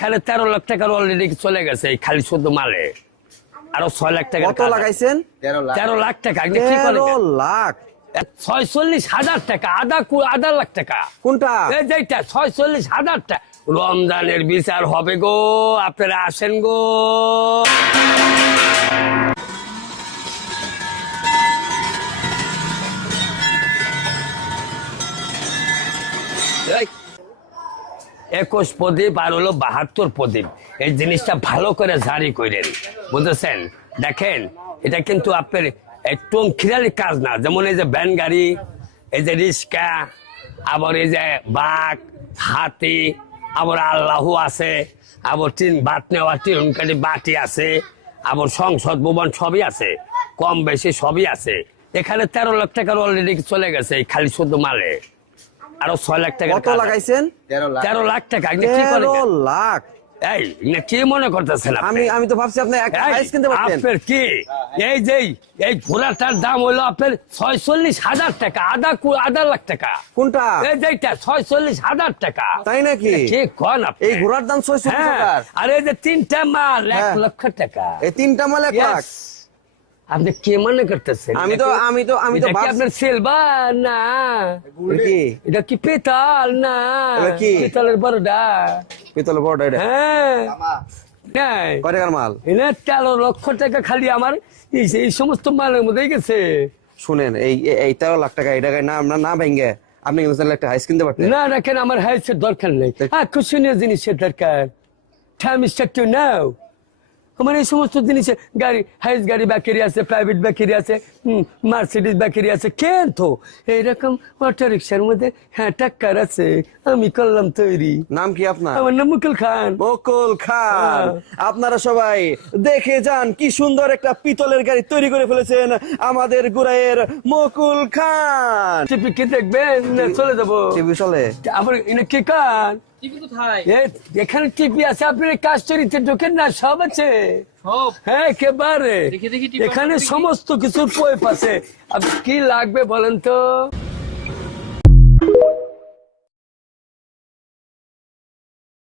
এখানে 13 লাখ টাকার অলরেডি চলে গেছে এই খালি শুদ্ধ মালে। আরো 6 লাখ টাকা কত লাগাইছেন? 13 লাখ টাকা। কি করে 13 লাখ 46,000 টাকা, আধা লাখ টাকা। কোনটা? এই যেটা 46,000 টাকা। রমজানের বিচার হবে গো, আপনারা আসেন গো। এই 21 প্রদীপ আর হলো 72 প্রদীপ, এই জিনিসটা ভালো করে জারি করেন, বুঝেছেন? দেখেন এটা কিন্তু আপনার একটু খিরালি কাজ না। যেমন এই যে ভ্যান গাড়ি, এই যে রিক্সা, আবার এই যে বাঘ, হাতি, আবার আল্লাহু আছে, আবার বাত নেওয়া টিনকাটি বাটি আছে, আবার সংসদ ভবন সবই আছে, কম বেশি সবই আছে। এখানে 13 লাখ টাকার অলরেডি চলে গেছে এই খালি শুদ্ধ মালে। আরো 6 লাখ টাকা। কত লাগাইছেন? 13 লাখ টাকা। কি করে 13 লাখ? এই না কি মনে করতেছেন আপনি? আমি তো ভাবছি আপনি একটা হাইস কিনতে পারতেন। আপনার কি এই ঘোড়াটার দাম হলো আপনার 46,000 টাকা, আধা লাখ টাকা। কোনটা? এই যেটা 46,000 টাকা। তাই নাকি? ঠিক কোন আপনি? এই ঘোড়ার দাম 46 টাকা। আর এই যে 3টা মাল 1 লক্ষ টাকা। এই 3টা মাল 1 লাখ। আপনি কি মনে করতেছেন? আমি তো এটা কি আপনার সিলভার না? এটা কি পেতল না? পেতলের বড়টা। পিতলের বড় এটা। হ্যাঁ। কয় টাকার মাল? 13 লক্ষ টাকা খালি আমার এই সমস্ত মালের মধ্যে গেছে। শুনেন এই 13 লাখ টাকা এই টাকায় না ভেঙে আপনি কিন্তু একটা হাইস কিনতে পারতেন। না রাখেন, আমার হাইসের দরকার নেই, আকর্ষণীয় জিনিসের দরকার। টাইম ইজ টু নাও। আমার এই সমস্ত জিনিসের গাড়ি, হাইস গাড়ি ব্যাকেরি আছে, প্রাইভেট ব্যাকেরি আছে, মার্সিডিজ ব্যাকেরি আছে, কিন্তু এইরকম অটো রিক্সার মধ্যে টাক্কার আছে। আমি করলাম তৈরি। নাম কি আপনার? আমার নাম মুকুল খান। মুকুল খান। আপনারা সবাই দেখে যান কি সুন্দর একটা পিতলের গাড়ি তৈরি করে ফেলেছেন আমাদের গুড়াইয়ের মুকুল খান। টিপি কি দেখবেন না চলে যাবো? টিভি চলে। আবার কি কান এখানে টিপি আছে, আপনি কাস্টরিতে ঢোকেন না, সব আছে। হ্যাঁ একেবারে, এখানে সমস্ত কিছুর পয়েপ আছে। আপনি কি লাগবে বলেন তো?